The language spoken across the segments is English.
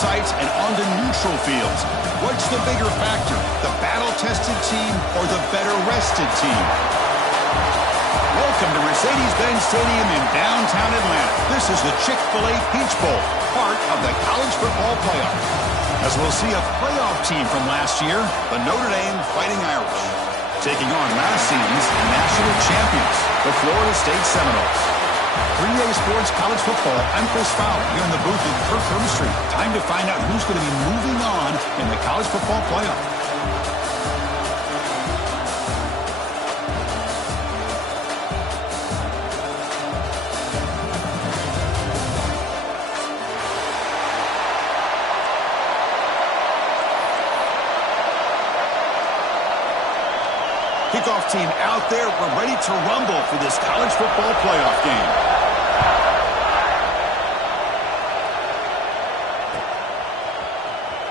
sites and on the neutral fields. What's the bigger factor, the battle-tested team or the better-rested team? Welcome to Mercedes-Benz Stadium in downtown Atlanta. This is the Chick-fil-A Peach Bowl, part of the college football playoff. As we'll see a playoff team from last year, the Notre Dame Fighting Irish, taking on last season's national champions, the Florida State Seminoles. 3A Sports College Football, I'm Chris Fowler here in the booth with Kirk Herbstreit. Time to find out who's going to be moving on in the college football playoff. Kickoff team out there. We're ready to rumble for this college football playoff game.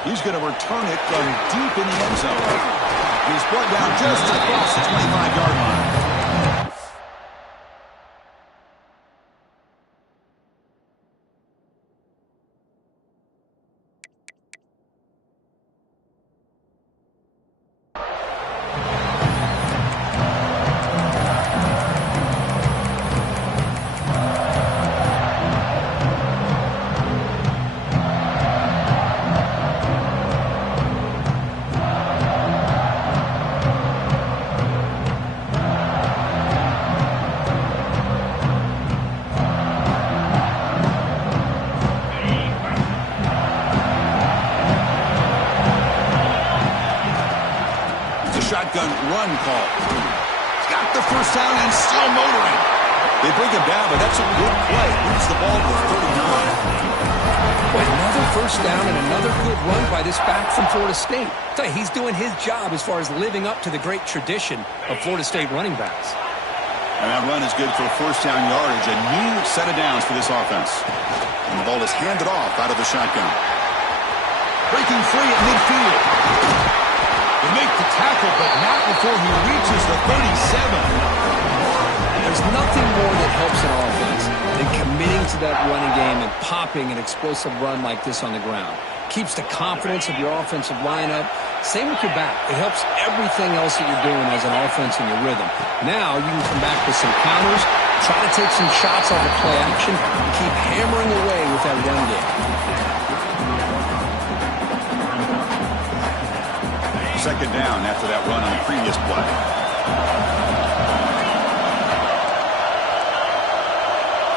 He's going to return it from deep in the end zone. He's brought down just across the 25-yard line. Shotgun run call. Got the first down and still motoring. They bring him down, but that's a good play. Moves the ball to 39. Well, another first down and another good run by this back from Florida State. I tell you, he's doing his job as far as living up to the great tradition of Florida State running backs. And that run is good for first down yardage. A new set of downs for this offense. And the ball is handed off out of the shotgun. Breaking free at midfield. They make the tackle, but not before he reaches the 37. There's nothing more that helps an offense than committing to that running game and popping an explosive run like this on the ground. Keeps the confidence of your offensive lineup. Same with your back. It helps everything else that you're doing as an offense in your rhythm. Now you can come back with some counters, try to take some shots off the play action, and keep hammering away with that run game. Second down after that run on the previous play.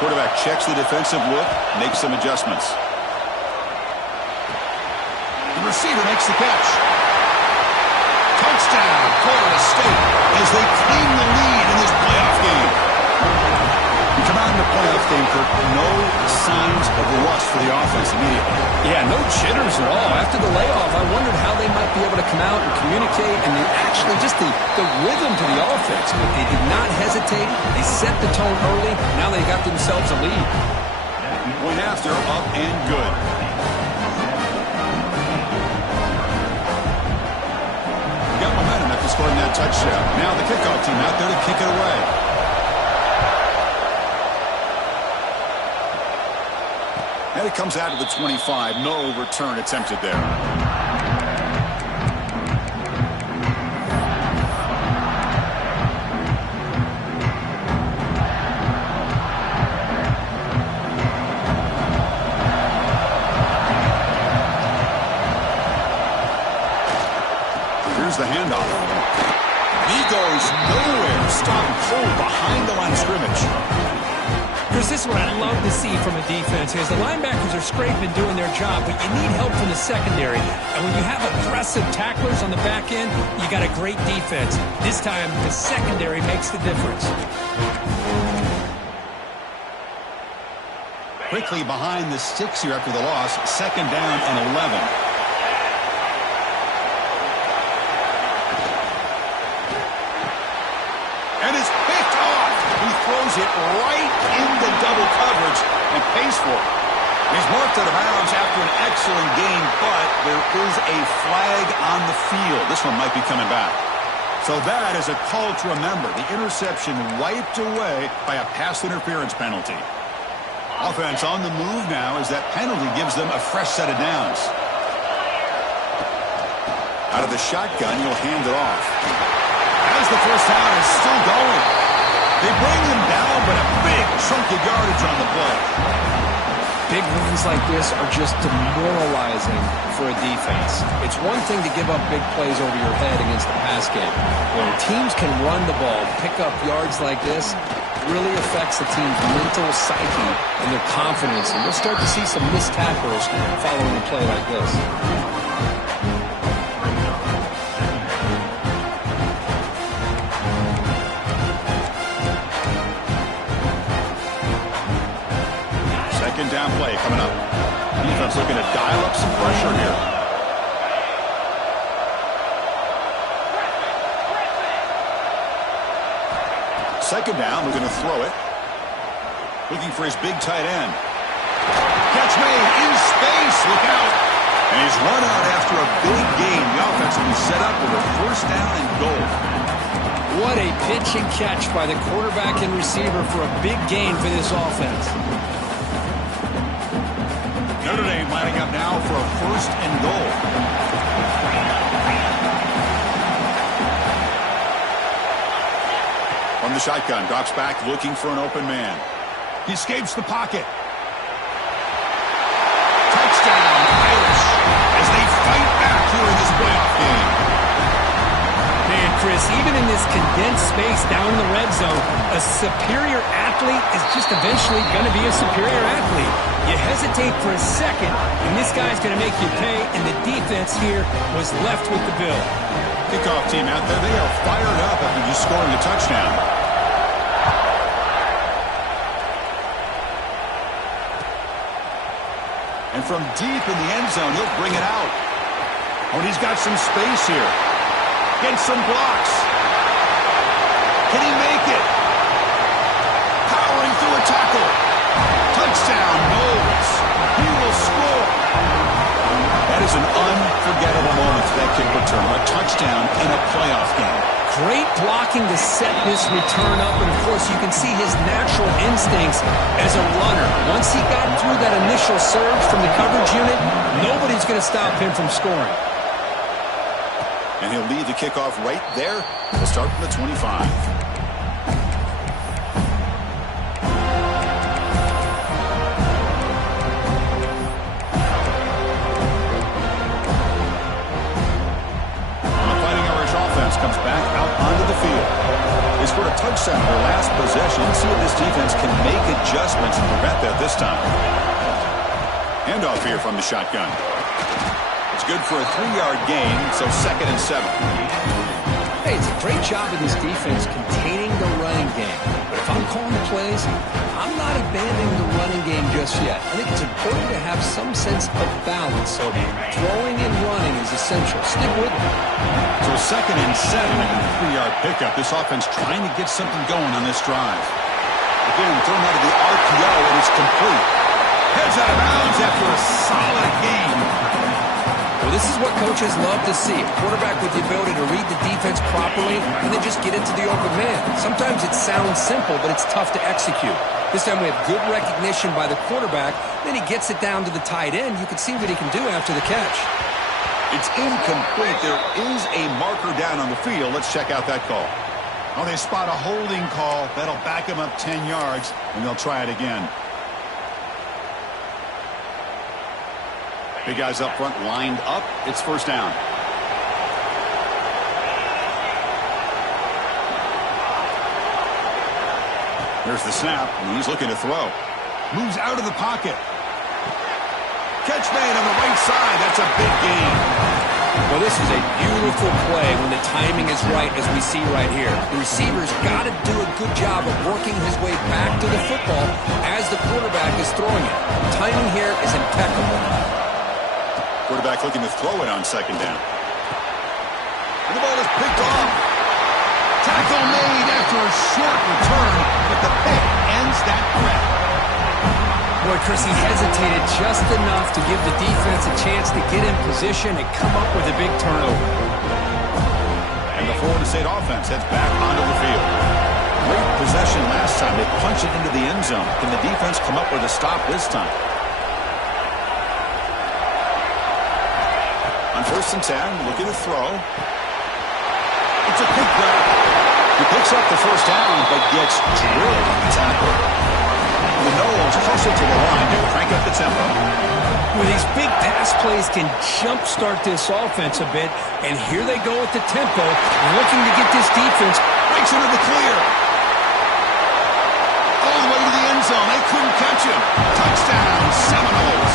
Quarterback checks the defensive look, makes some adjustments. The receiver makes the catch. Touchdown, Florida State, as they claim the lead in this playoff game. We come out in the playoff game, Kirk, no signs of rust for the offense immediately. Yeah, no jitters at all. After the layoff, I wondered how they might be able to come out and communicate and actually just the rhythm to the offense. But they did not hesitate. They set the tone early. Now they got themselves a lead. Point after, up and good. Got momentum after scoring that touchdown. Now the kickoff team out there to kick it away. And it comes out of the 25. No return attempted there. Here's the handoff. He goes nowhere. Stopped cold behind the line of scrimmage. Chris, this is what I love to see from a defense is the linebackers are scraping, doing their job, but you need help from the secondary. And when you have aggressive tacklers on the back end, you got a great defense. This time, the secondary makes the difference. Quickly behind the sticks here after the loss. Second down and 11. And it's picked off. He throws it right into double coverage and pays for it. He's marked out of bounds after an excellent game, but there is a flag on the field. This one might be coming back. So that is a call to remember. The interception wiped away by a pass interference penalty. Offense on the move now as that penalty gives them a fresh set of downs. Out of the shotgun, he'll hand it off. As the first down is still going. They bring them down, but a big chunk of yardage on the play. Big runs like this are just demoralizing for a defense. It's one thing to give up big plays over your head against the pass game. When teams can run the ball, pick up yards like this, it really affects the team's mental psyche and their confidence. And we'll start to see some missed tackles following a play like this. Second down play coming up. Defense looking to dial up some pressure here. Second down, looking to throw it. Looking for his big tight end. Catch made in space. Look out. And he's run out after a big gain. The offense will be set up with a first down and goal. What a pitch and catch by the quarterback and receiver for a big gain for this offense. Notre Dame lining up now for a first and goal. From the shotgun, drops back looking for an open man. He escapes the pocket. Touchdown, Irish, as they fight back here in this playoff game. Man, Chris, even in this condensed space down in the red zone, a superior athlete is just eventually going to be a superior athlete. You hesitate for a second, and this guy's going to make you pay, and the defense here was left with the bill. Kickoff team out there, they are fired up after just scoring a touchdown. And from deep in the end zone, he'll bring it out. Oh, and he's got some space here. Gets some blocks. Can he make it? Powering through a tackle. Touchdown, Knowles. He will score. That is an unforgettable moment for that kick return. A touchdown in a playoff game. Great blocking to set this return up, and of course you can see his natural instincts as a runner. Once he got through that initial surge from the coverage unit, nobody's going to stop him from scoring. And he'll lead the kickoff right there. We'll start from the 25. Comes back out onto the field. They scored a touchdown in their last possession. Let's see if this defense can make adjustments and prevent that this time. Handoff here from the shotgun. It's good for a 3-yard gain, so 2nd and 7. Hey, it's a great job of this defense containing the running game. But if I'm calling the plays, I'm not abandoning the running game just yet. I think it's important to have some sense of balance. So throwing and running is essential. Stick with it. So 2nd and 7 and a 3-yard pickup. This offense trying to get something going on this drive. Again, thrown out of the RPO, and it's complete. Heads out of bounds after a solid game. Well, this is what coaches love to see. A quarterback with the ability to read the defense properly and then just get into the open man. Sometimes it sounds simple, but it's tough to execute. This time we have good recognition by the quarterback. Then he gets it down to the tight end. You can see what he can do after the catch. It's incomplete. There is a marker down on the field. Let's check out that call. Oh, they spot a holding call. That'll back him up 10 yards, and they'll try it again. Big guys up front lined up. It's first down. There's the snap, and he's looking to throw. Moves out of the pocket. Catch made on the right side. That's a big gain. Well, this is a beautiful play when the timing is right, as we see right here. The receiver's got to do a good job of working his way back to the football as the quarterback is throwing it. Timing here is impeccable. Quarterback looking to throw it on 2nd down. And the ball is picked off. Tackle made after a short return, but the pick ends that threat. Boy, Chris, he hesitated just enough to give the defense a chance to get in position and come up with a big turnover. And the Florida State offense heads back onto the field. Great possession last time. They punched it into the end zone. Can the defense come up with a stop this time? On 1st and 10, looking to throw. It's a quick grab. He picks up the first down, but gets drilled on the tackle. The Noles hustle to the line to crank up the tempo. With these big pass plays can jumpstart this offense a bit, and here they go with the tempo, looking to get this defense. Breaks into the clear. All the way to the end zone. They couldn't catch him. Touchdown, Seminoles.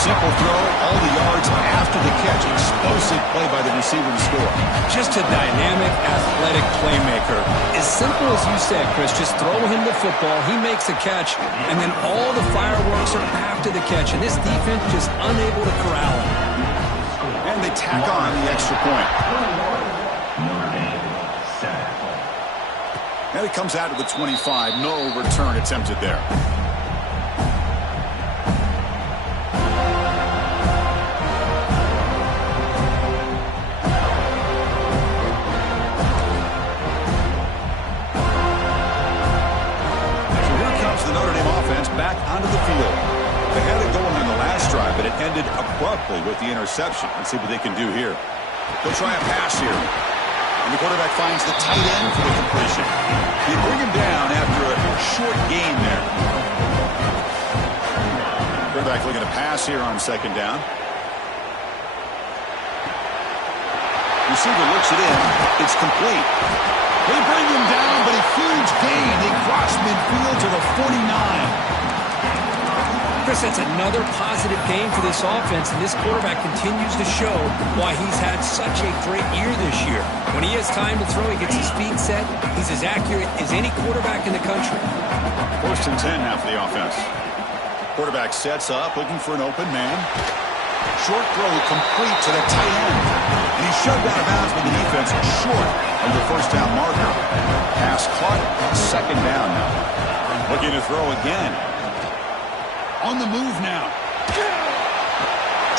Simple throw, all the yards after the catch. Explosive play by the receiver to score. Just a dynamic, athletic playmaker. As simple as you said, Chris, just throw him the football, he makes a catch, and then all the fireworks are after the catch, and this defense just unable to corral him. And they tack on the extra point. And it comes out to the 25. No return attempted there. Back onto the field. They had it going on the last drive, but it ended abruptly with the interception. Let's see what they can do here. They'll try a pass here. And the quarterback finds the tight end for the completion. They bring him down after a short gain there. Quarterback looking to pass here on 2nd down. Receiver looks it in. It's complete. They bring him down, but a huge gain. They cross midfield to the 49. Chris, that's another positive game for this offense, and this quarterback continues to show why he's had such a great year this year. When he has time to throw, he gets his feet set. He's as accurate as any quarterback in the country. 1st and 10 now for the offense. Quarterback sets up, looking for an open man. Short throw complete to the tight end. And he's shoved out of bounds by the defense short of the 1st down marker. Pass caught. 2nd down now. Looking to throw again. On the move now.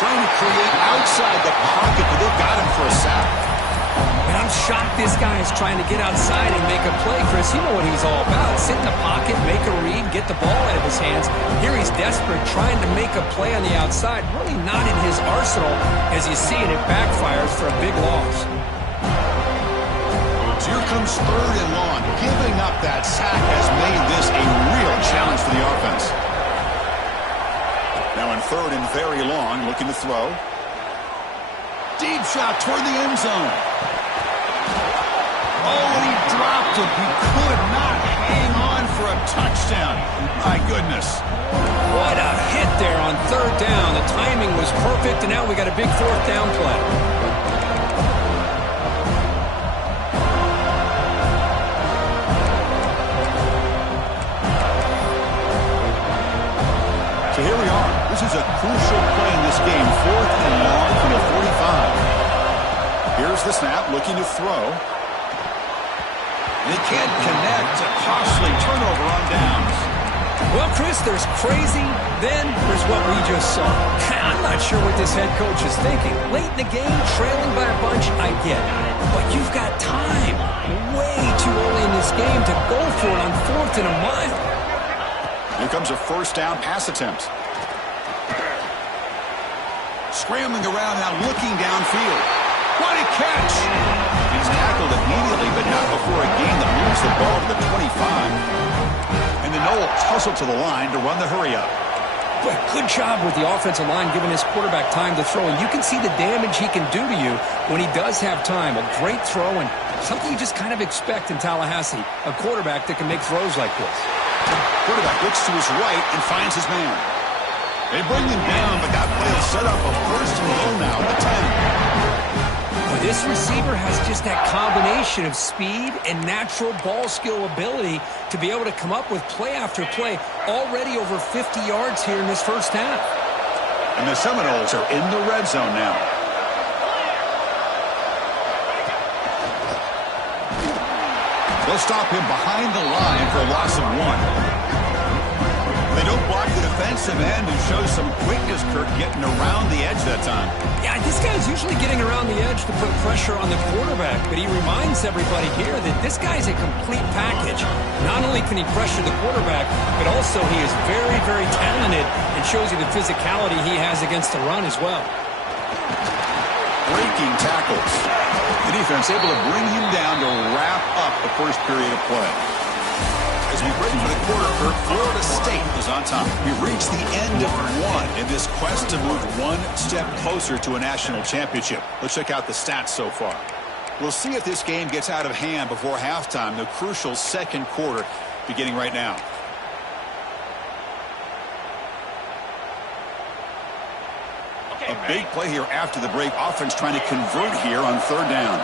Trying to create outside the pocket, but they've got him for a sack. And I'm shocked this guy is trying to get outside and make a play, Chris. You know what he's all about. Sit in the pocket, make a read, get the ball out of his hands. Here he's desperate, trying to make a play on the outside. Really not in his arsenal. As you see, and it backfires for a big loss. So here comes 3rd and long. Giving up that sack has made this a real challenge for the offense. Now in 3rd and very long, looking to throw. Deep shot toward the end zone. Oh, and he dropped him. He could not hang on for a touchdown. My goodness. What a hit there on 3rd down. The timing was perfect, and now we got a big 4th down play. So here we are. This is a crucial play in this game. 4th and long from the 45. Here's the snap, looking to throw. And he can't connect. A costly turnover on downs. Well, Chris, there's crazy, then there's what we just saw. I'm not sure what this head coach is thinking. Late in the game, trailing by a bunch, I get it. But you've got time. Way too early in this game to go for it on 4th and a mile. Here comes a 1st down pass attempt. Scrambling around now, looking downfield. What a catch! He's tackled immediately, but not before a gain that moves the ball to the 25. And the Noles hustle to the line to run the hurry-up. But good job with the offensive line giving his quarterback time to throw. And you can see the damage he can do to you when he does have time. A great throw and something you just kind of expect in Tallahassee. A quarterback that can make throws like this. Quarterback looks to his right and finds his man. They bring him down, but that play will set up a 1st and goal now at the 10. Well, this receiver has just that combination of speed and natural ball skill ability to be able to come up with play after play. Already over 50 yards here in this 1st half. And the Seminoles are in the red zone now. They'll stop him behind the line for a loss of 1. They don't block the defensive end and show some quickness, Kirk, getting around the edge that time. Yeah, this guy's usually getting around the edge to put pressure on the quarterback, but he reminds everybody here that this guy's a complete package. Not only can he pressure the quarterback, but also he is very, very talented and shows you the physicality he has against the run as well. Breaking tackles. The defense able to bring him down to wrap up the first period of play. As we break for the quarter, Kirk, Florida State is on top. We've reached the end of one in this quest to move one step closer to a national championship. Let's check out the stats so far. We'll see if this game gets out of hand before halftime, the crucial second quarter beginning right now. A big play here after the break. Offense trying to convert here on third down.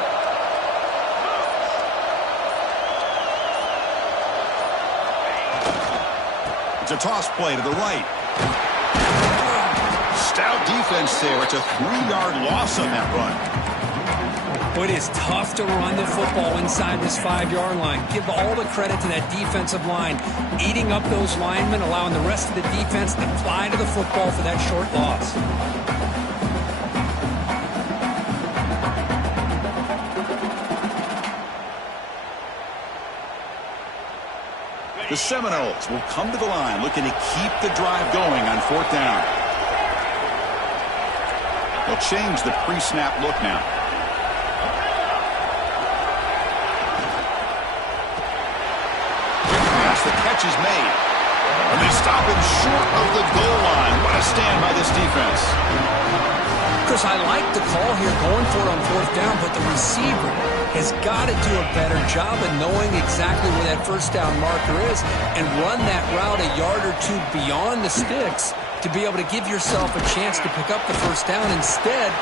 It's a toss play to the right. Stout defense there. It's a 3-yard loss on that run. It is tough to run the football inside this 5-yard line. Give all the credit to that defensive line, eating up those linemen, allowing the rest of the defense to fly to the football for that short loss. The Seminoles will come to the line looking to keep the drive going on fourth down. They'll change the pre-snap look now. The catch is made. And they stop him short of the goal line. What a stand by this defense. Chris, I like the call here going for it on fourth down, but the receiver has got to do a better job of knowing exactly where that first down marker is and run that route a yard or two beyond the sticks to be able to give yourself a chance to pick up the first down. Instead,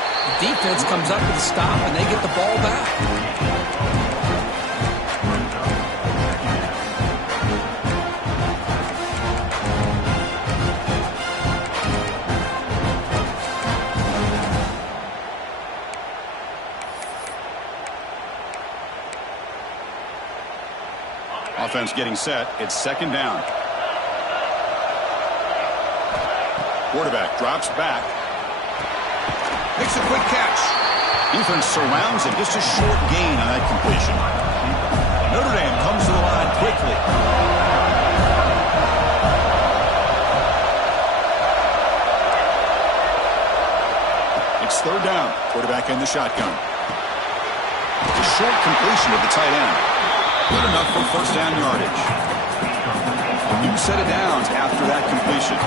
the defense comes up with a stop and they get the ball back. Offense getting set. It's second down. Quarterback drops back. Makes a quick catch. Defense surrounds him. Just a short gain on that completion. Notre Dame comes to the line quickly. It's third down. Quarterback in the shotgun. A short completion of the tight end. Good enough for first down yardage. A new set of downs after that completion.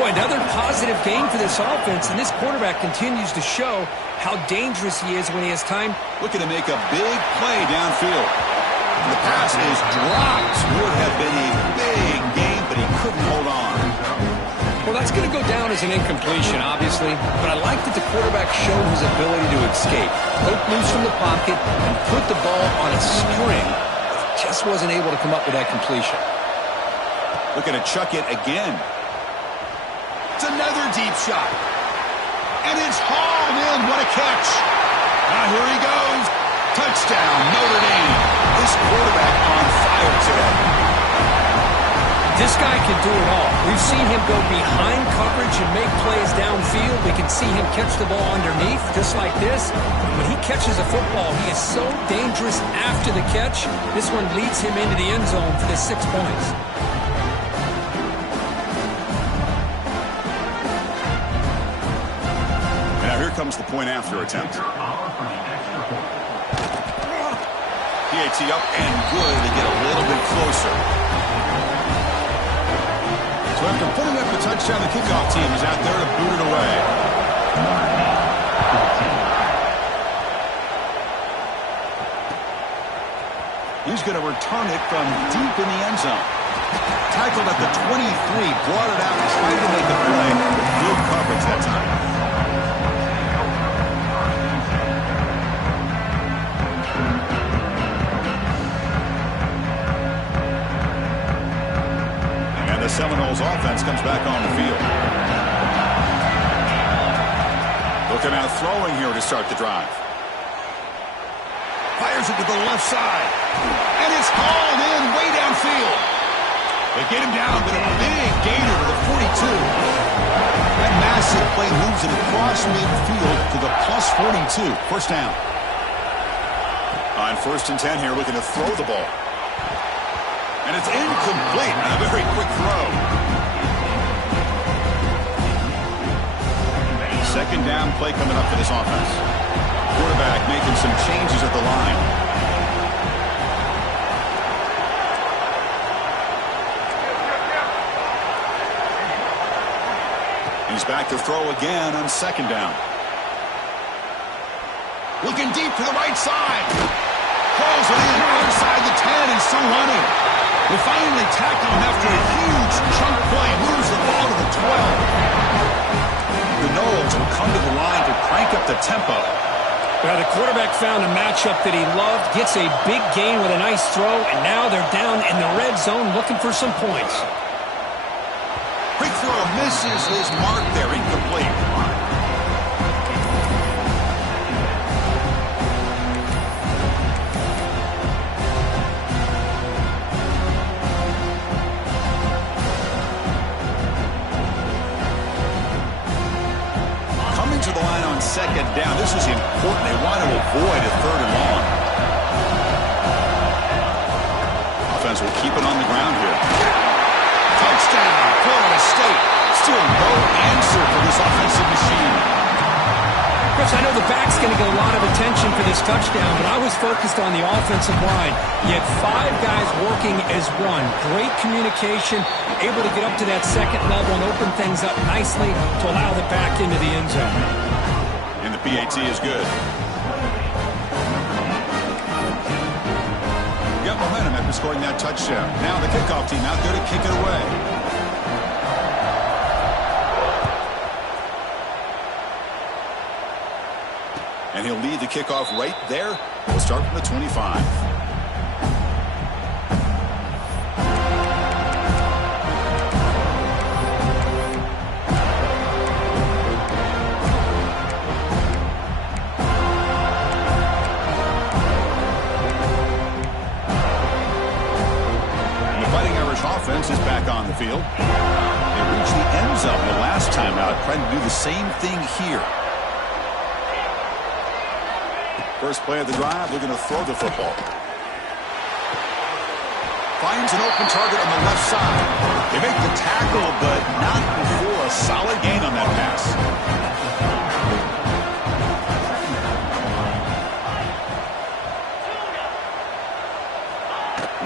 Boy, another positive gain for this offense, and this quarterback continues to show how dangerous he is when he has time. Looking to make a big play downfield. The pass is dropped. Would have been a big gain, but he couldn't hold on. Well, that's going to go down as an incompletion, obviously, but I like that the quarterback showed his ability to escape, broke loose from the pocket, and put the ball on a string. Just wasn't able to come up with that completion. Looking to chuck it again. It's another deep shot. And it's hauled in. What a catch. Now here he goes. Touchdown, Notre Dame. This quarterback on fire today. This guy can do it all. We've seen him go behind coverage and make plays downfield. We can see him catch the ball underneath, just like this. When he catches a football, he is so dangerous after the catch. This one leads him into the end zone for the 6 points. Now here comes the point after attempt. PAT up and good to get a little bit closer. So after putting up the touchdown, the kickoff team is out there to boot it away. He's going to return it from deep in the end zone. Tackled at the 23, brought it out, trying to make the play with good coverage that time. The Seminoles offense comes back on the field. Looking out throwing here to start the drive. Fires it to the left side. And it's hauled in way downfield. They get him down, but a big gainer to the 42. That massive play moves it across midfield to the plus 42. First down. On 1st and 10 here, looking to throw the ball. And it's incomplete on a very quick throw. 2nd down play coming up for this offense. Quarterback making some changes at the line. He's back to throw again on 2nd down. Looking deep to the right side. Calls it in outside the 10 and still running. They finally tackle him after a huge chunk play. Moves the ball to the 12. The Knowles will come to the line to crank up the tempo. Well, the quarterback found a matchup that he loved, gets a big gain with a nice throw, and now they're down in the red zone looking for some points. Quick throw misses his mark there, incomplete. Coming to the line on 2nd down. This is important. They want to avoid a 3rd and long. Offense will keep it on the ground here. Touchdown, Florida State. Still no answer for this offensive machine. Chris, I know the back's going to get a lot of attention for this touchdown, but I was focused on the offensive line. You had 5 guys working as one. Great communication, able to get up to that 2nd level and open things up nicely to allow the back into the end zone. And the PAT is good. Got momentum after scoring that touchdown. Now the kickoff team out there to kick it away. And he'll lead the kickoff right there. We'll start from the 25. Offense is back on the field. They reached the end zone the last time out, trying to do the same thing here. First play of the drive, looking to throw the football. Finds an open target on the left side. They make the tackle, but not before a solid gain on that pass.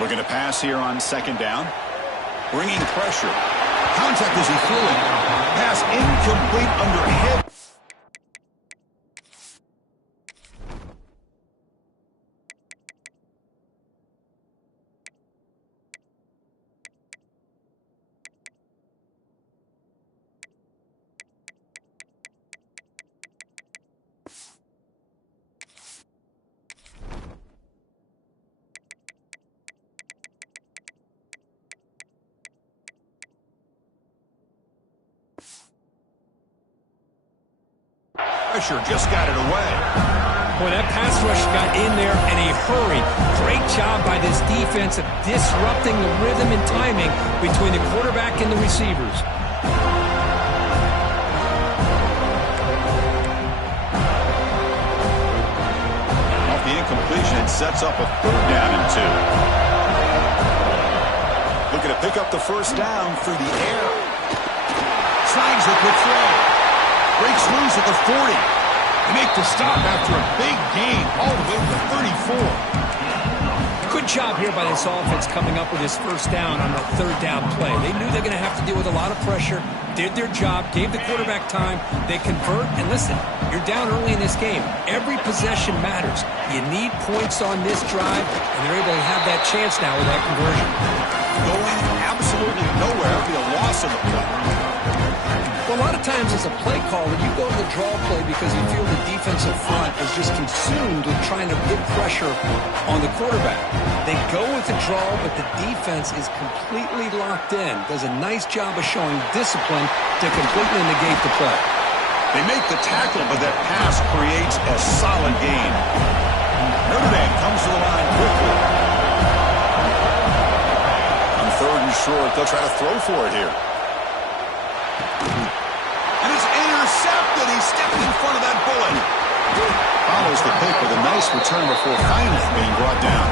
Looking to pass here on 2nd down. Bringing pressure. Contact as he threw it. Pass incomplete under hit. Pressure just got it away. Boy, that pass rush got in there in a hurry. Great job by this defense of disrupting the rhythm and timing between the quarterback and the receivers. Off the incompletion, it sets up a 3rd down and 2. Looking to pick up the 1st down through the air. Snags a quick throw. Breaks loose at the 40. They make the stop after a big gain all the way to the 34. Good job here by this offense coming up with his 1st down on that 3rd down play. They knew they're going to have to deal with a lot of pressure, did their job, gave the quarterback time. They convert, and listen, you're down early in this game. Every possession matters. You need points on this drive, and they're able to have that chance now with that conversion. Going absolutely nowhere for a loss of the play. Well, a lot of times as a play caller, you go to the draw play because you feel the defensive front is just consumed with trying to get pressure on the quarterback. They go with the draw, but the defense is completely locked in. Does a nice job of showing discipline to completely negate the play. They make the tackle, but that pass creates a solid gain. Notre Dame comes to the line quickly. On 3rd and short. They'll try to throw for it here. And it's intercepted. He stepped in front of that bullet. Follows the pick with a nice return before finally being brought down.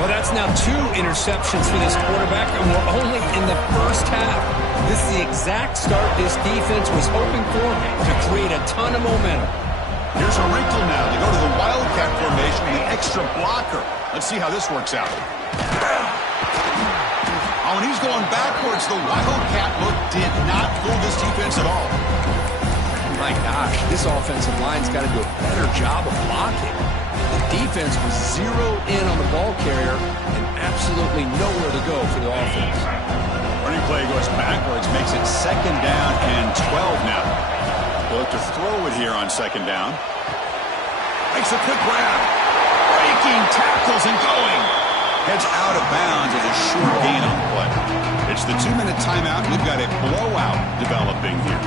Well, that's now 2 interceptions for this quarterback, and we're only in the first half. This is the exact start this defense was hoping for to create a ton of momentum. Here's a wrinkle now. They go to the Wildcat formation with an extra blocker. Let's see how this works out. Oh, and he's going backwards. The Wildcat look did not fool this defense at all. My gosh, this offensive line's got to do a better job of blocking. The defense was zeroed in on the ball carrier and absolutely nowhere to go for the offense. Running play goes backwards, makes it 2nd down and 12 now. They'll look to throw it here on 2nd down. Makes a quick grab. Breaking tackles and going. Heads out of bounds as a short gain on the play. It's the 2-minute timeout. We've got a blowout developing here.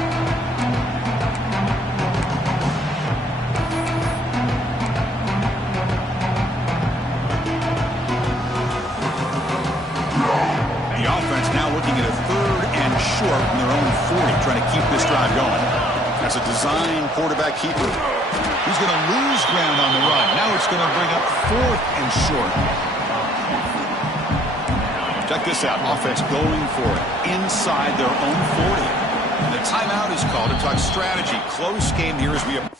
The offense now looking at a 3rd and short from their own 40, trying to keep this drive going. That's a design quarterback keeper. He's going to lose ground on the run. Now it's going to bring up 4th and short. Check this out. Offense going for it inside their own 40. And the timeout is called to talk strategy. Close game here as we have.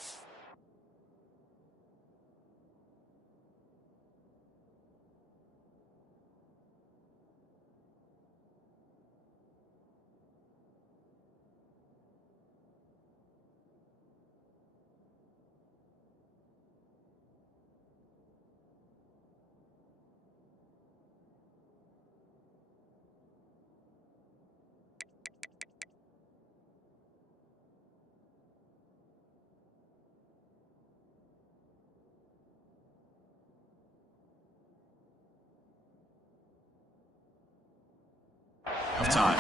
Of time.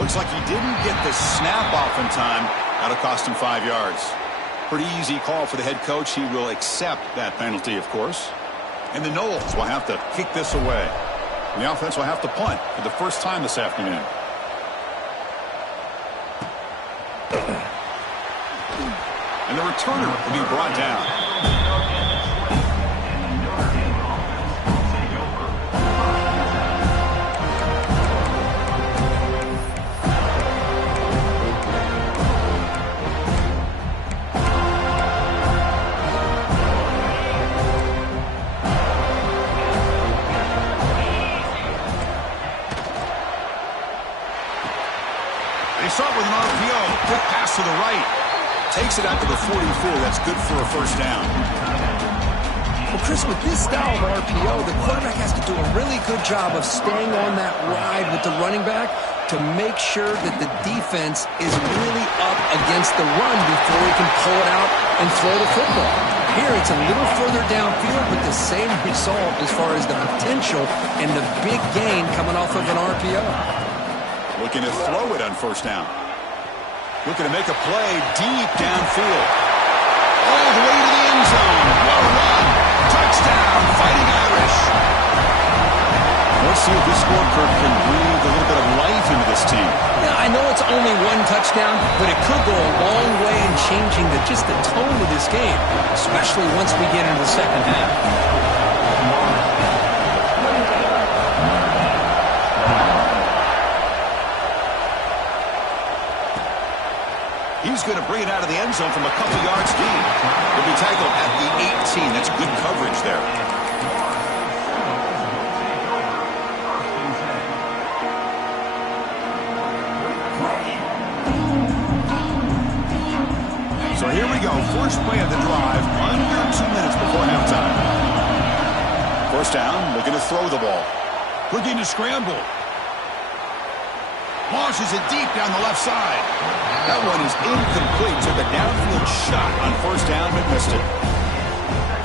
Looks like he didn't get the snap off in time. That'll cost him 5 yards. Pretty easy call for the head coach. He will accept that penalty, of course. And the Noles will have to kick this away. And the offense will have to punt for the first time this afternoon. And the returner will be brought down. Start with an RPO. Quick pass to the right. Takes it out to the 44. That's good for a first down. Well, Chris, with this style of RPO, the quarterback has to do a really good job of staying on that ride with the running back to make sure that the defense is really up against the run before he can pull it out and throw the football. Here, it's a little further downfield, but the same result as far as the potential and the big gain coming off of an RPO. Looking to throw it on first down. Looking to make a play deep downfield. All the way to the end zone. Well run. Touchdown, Fighting Irish. Let's see if this scorecard can breathe a little bit of life into this team. Yeah, I know it's only 1 touchdown, but it could go a long way in changing just the tone of this game, especially once we get into the second half. He's going to bring it out of the end zone from a couple yards deep. He'll be tackled at the 18. That's good coverage there. So here we go. First play of the drive. Under 2 minutes before halftime. First down. Looking to throw the ball. Looking to scramble. Launches it deep down the left side. That one is incomplete. Took a downfield shot on first down, but missed it.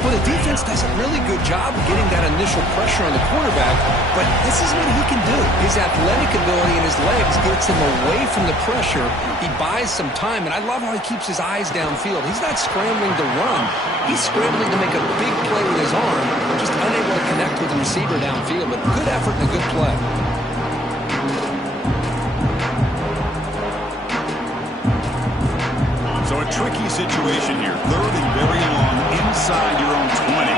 Well, the defense does a really good job of getting that initial pressure on the quarterback, but this is what he can do. His athletic ability and his legs gets him away from the pressure. He buys some time, and I love how he keeps his eyes downfield. He's not scrambling to run. He's scrambling to make a big play with his arm, just unable to connect with the receiver downfield, but good effort and a good play. So a tricky situation here. Third and very long inside your own 20.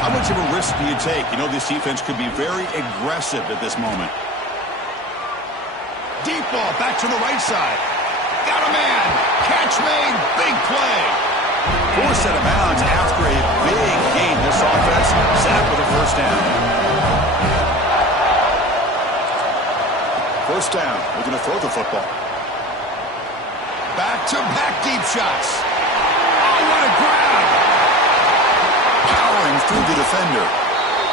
How much of a risk do you take? You know this defense could be very aggressive at this moment. Deep ball back to the right side. Got a man. Catch made. Big play. Forced out of bounds after a big gain. This offense set up with a first down. First down. Looking to throw the football. Back-to-back deep shots. Oh, what a grab. Powering through the defender.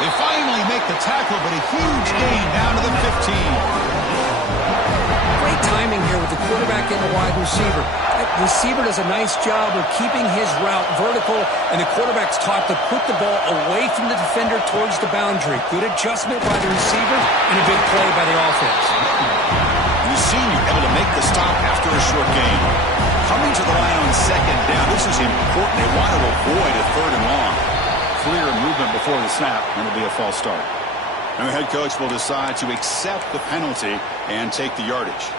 They finally make the tackle, but a huge gain down to the 15. Great timing here with the quarterback and the wide receiver. That receiver does a nice job of keeping his route vertical, and the quarterback's taught to put the ball away from the defender towards the boundary. Good adjustment by the receiver and a big play by the offense. The senior able to make the stop after a short game. Coming to the line on second down. This is important. They want to avoid a third and long. Clear movement before the snap, and it'll be a false start. And the head coach will decide to accept the penalty and take the yardage.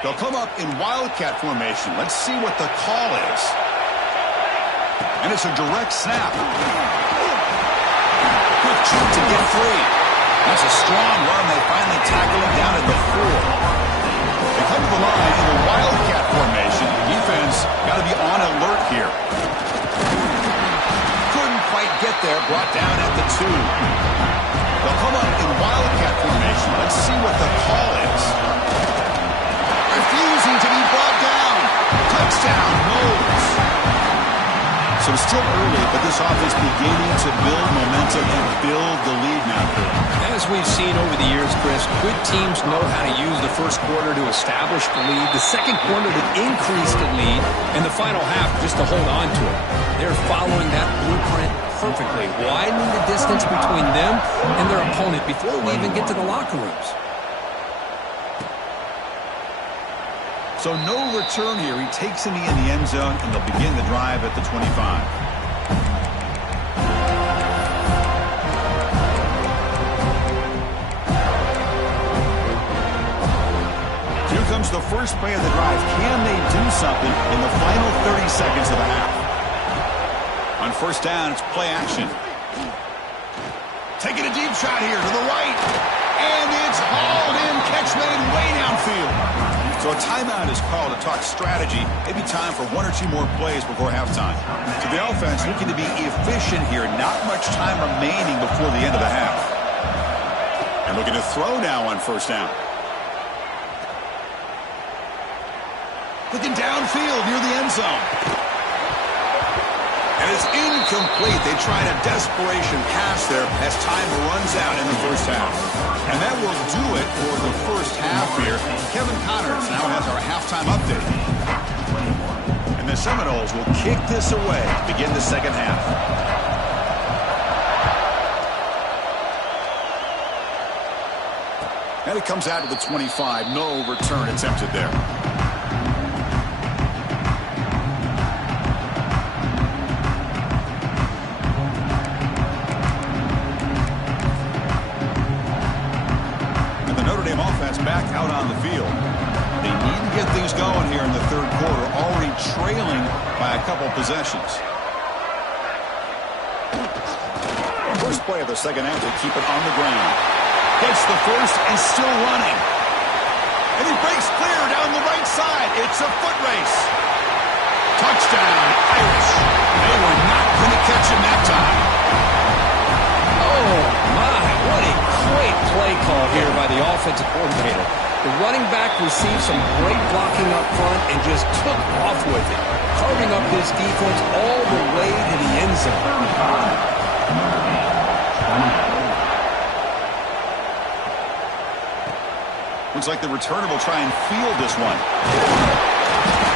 They'll come up in wildcat formation. Let's see what the call is. And it's a direct snap. Quick trip to get free. That's a strong run. They finally tackle him down at the 4. They come to the line in the wildcat formation. Defense got to be on alert here. Couldn't quite get there. Brought down at the 2. They'll come up in wildcat formation. Let's see what the call is. Refusing to be brought down. Touchdown, Knowles. So still early, but this offense beginning to build momentum and build the lead now. As we've seen over the years, Chris, good teams know how to use the first quarter to establish the lead, the second quarter to increase the lead, and the final half just to hold on to it. They're following that blueprint perfectly, widening the distance between them and their opponent before we even get to the locker rooms. So no return here. He takes him in the end zone, and they'll begin the drive at the 25. Here comes the first play of the drive. Can they do something in the final 30 seconds of the half? On first down, it's play action. Taking a deep shot here to the right. And it's hauled in. Catch made way downfield. So a timeout is called to talk strategy. Maybe time for one or two more plays before halftime. So the offense looking to be efficient here. Not much time remaining before the end of the half. And looking to throw now on first down. Looking downfield near the end zone. And it's incomplete. They tried a desperation pass there as time runs out in the first half. And that will do it for the first half here. Kevin Connors now has our halftime update. And the Seminoles will kick this away to begin the second half. And it comes out to the 25. No return attempted there. Back out on the field. They need to get things going here in the third quarter, already trailing by a couple possessions. First play of the second half, they keep it on the ground. Gets the first and still running. And he breaks clear down the right side. It's a foot race. Touchdown, Irish. They were not going to catch him that time. Oh, my, what a great play call here by the offensive coordinator. The running back received some great blocking up front and just took off with it. carving up this defense all the way to the end zone. Looks like the returner will try and field this one.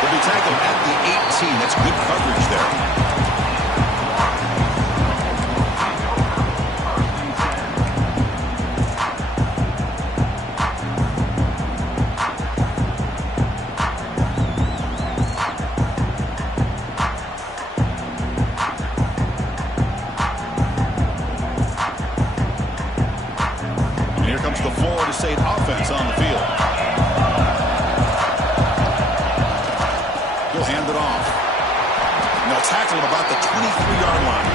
He'll be tackled at the 18. That's good coverage there. State offense on the field. He'll hand it off. And they'll tackle him about the 23-yard line.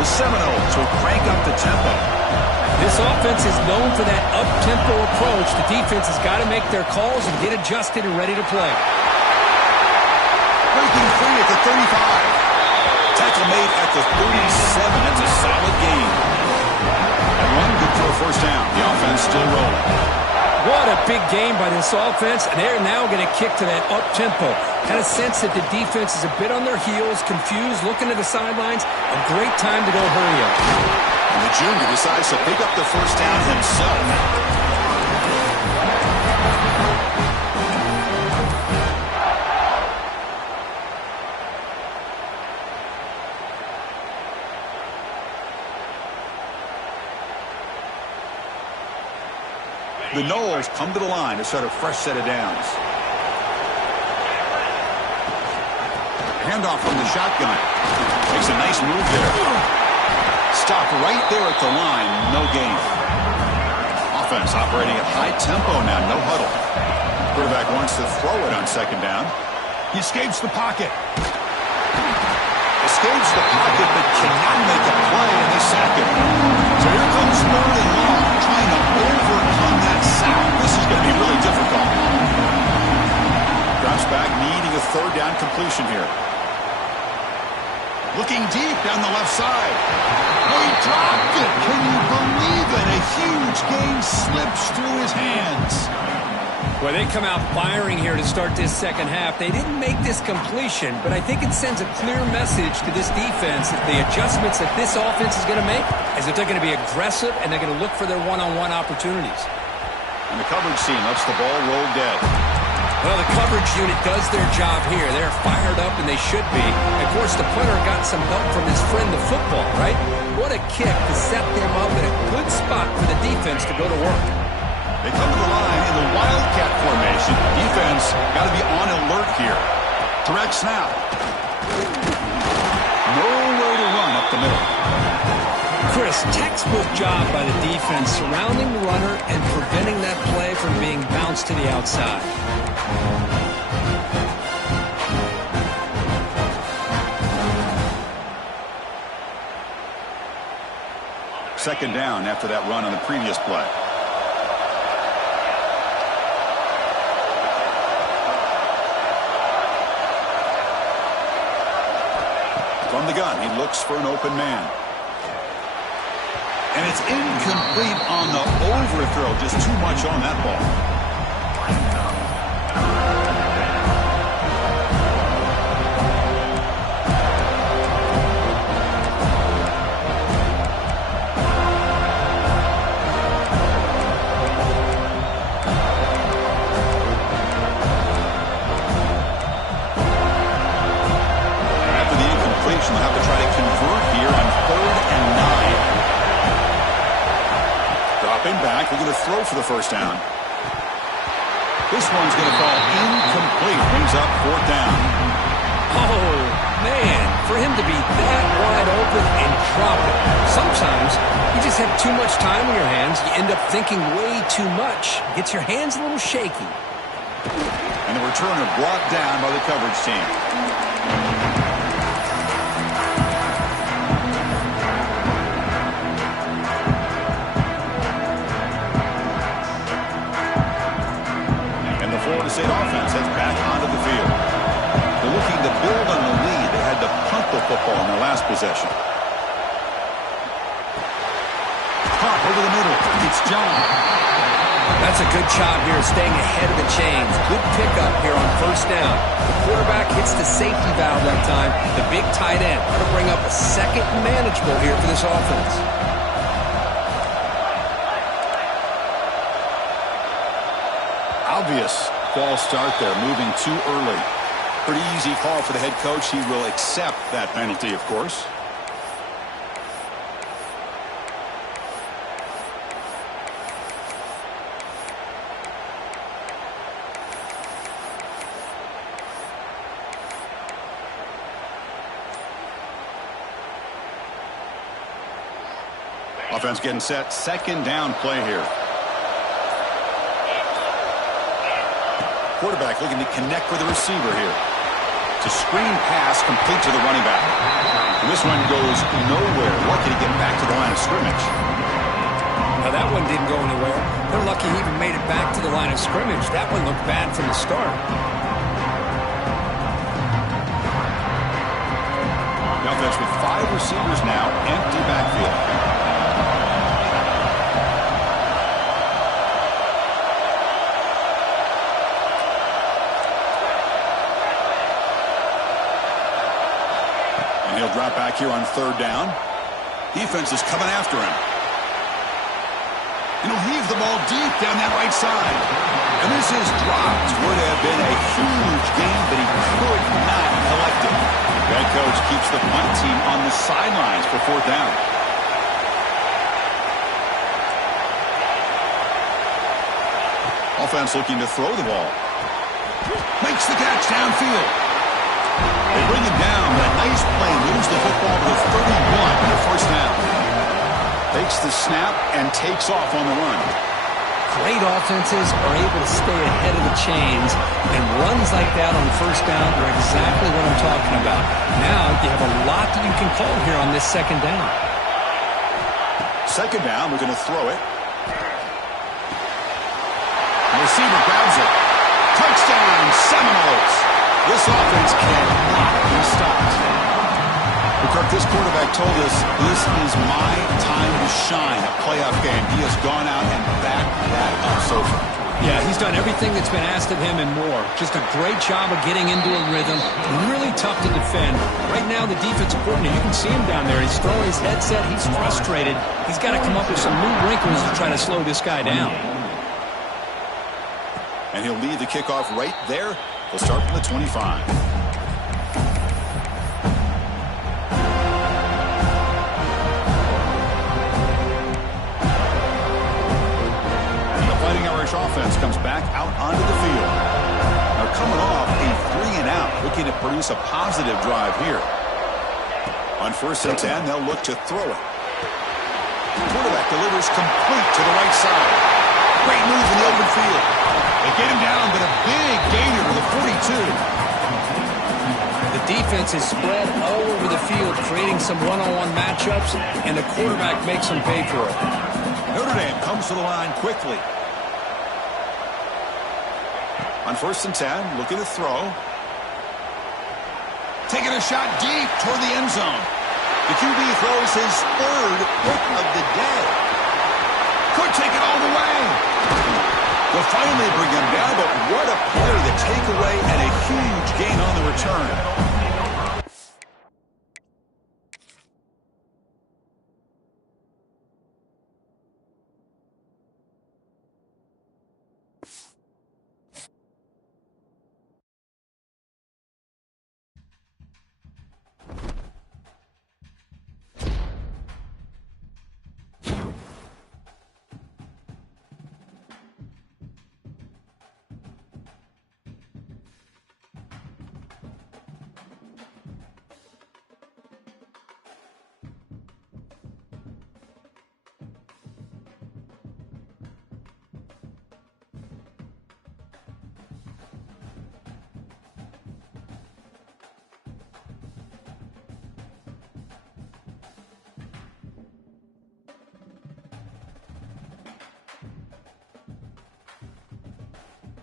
The Seminoles will crank up the tempo. This offense is known for that up-tempo approach. The defense has got to make their calls and get adjusted and ready to play. Breaking free at the 35. Tackle made at the 37. That's a solid gain. One good for a first down. The offense still rolling. What a big game by this offense, and they're now going to kick to that up-tempo. Kind of sense that the defense is a bit on their heels, confused, looking to the sidelines. A great time to go hurry up. And the junior decides to pick up the first down himself. The Noles come to the line to start a fresh set of downs. Handoff from the shotgun. Makes a nice move there. Stop right there at the line. No gain. Offense operating at high tempo now. No huddle. Quarterback wants to throw it on second down. He escapes the pocket. Escapes the pocket but cannot make a play, and they sack him. So here comes third and long, trying to overcome that sack. This is going to be really difficult. Drops back, needing a third down completion here. Looking deep down the left side. He dropped it. Can you believe it? A huge gain slips through his hands. Well, they come out firing here to start this second half. They didn't make this completion, but I think it sends a clear message to this defense that the adjustments that this offense is going to make is that they're going to be aggressive and they're going to look for their one-on-one opportunities. And the coverage team lets the ball roll dead. Well, the coverage unit does their job here. They're fired up, and they should be. Of course, the punter got some help from his friend, the football, right? What a kick to set them up in a good spot for the defense to go to work. They come to the line in the Wildcat formation. Defense got to be on alert here. Direct snap. Nowhere to run up the middle. Chris, textbook job by the defense surrounding the runner and preventing that play from being bounced to the outside. Second down after that run on the previous play. From the gun, he looks for an open man. And it's incomplete on the overthrow. Just too much on that ball. They'll have to try to convert here on 3rd and 9. Dropping back, they're going to throw for the first down. This one's going to fall incomplete. Brings up 4th down. Oh, man, for him to be that wide open and drop it. Sometimes you just have too much time on your hands. You end up thinking way too much. Gets your hands a little shaky. And the returner brought down by the coverage team. State offense heads back onto the field. They're looking to build on the lead. They had to punt the football in their last possession. Pop over the middle. It's John. That's That's a good job here staying ahead of the chains. Good pickup here on first down. The quarterback hits the safety valve that time. The big tight end. That'll bring up a second manageable here for this offense. Obvious false start there, moving too early. Pretty easy call for the head coach. He will accept that penalty, of course. Offense getting set. Second down play here. Quarterback looking to connect with the receiver here. It's a screen pass complete to the running back. And this one goes nowhere. Lucky to get back to the line of scrimmage. Now that one didn't go anywhere. They're lucky he even made it back to the line of scrimmage. That one looked bad from the start. The offense with 5 receivers now. Empty backfield. He'll drop back here on third down. Defense is coming after him. And he'll heave the ball deep down that right side. And this is dropped. Would have been a huge gain, but he could not collect it. The head coach keeps the punt team on the sidelines for fourth down. Offense looking to throw the ball. Makes the catch downfield. They bring him down, but a nice play moves the football to 31 on first down. Takes the snap and takes off on the run. Great offenses are able to stay ahead of the chains, and runs like that on first down are exactly what I'm talking about. Now you have a lot that you can call here on this second down. Second down, we're going to throw it. The receiver grabs it. Touchdown, Seminoles. This offense cannot be stopped. Kirk, this quarterback told us this is my time to shine, a playoff game. He has gone out and backed that up so far. Yeah, he's done everything that's been asked of him and more. Just a great job of getting into a rhythm. Really tough to defend. Right now, the defensive coordinator, you can see him down there. He's throwing his headset. He's frustrated. He's got to come up with some new wrinkles to try to slow this guy down. And he'll lead the kickoff right there. He'll start from the 25. Irish offense comes back out onto the field. Now coming off a 3-and-out, looking to produce a positive drive here. On first and 10, they'll look to throw it. The quarterback delivers complete to the right side. Great move in the open field. They get him down, but a big gainer to the 42. The defense is spread all over the field, creating some one-on-one matchups, and the quarterback makes them pay for it. Notre Dame comes to the line quickly. On first and 10, looking to throw. Taking a shot deep toward the end zone. The QB throws his third pick of the day. Could take it all the way. They'll finally bring him down, but what a play, the takeaway, and a huge gain on the return.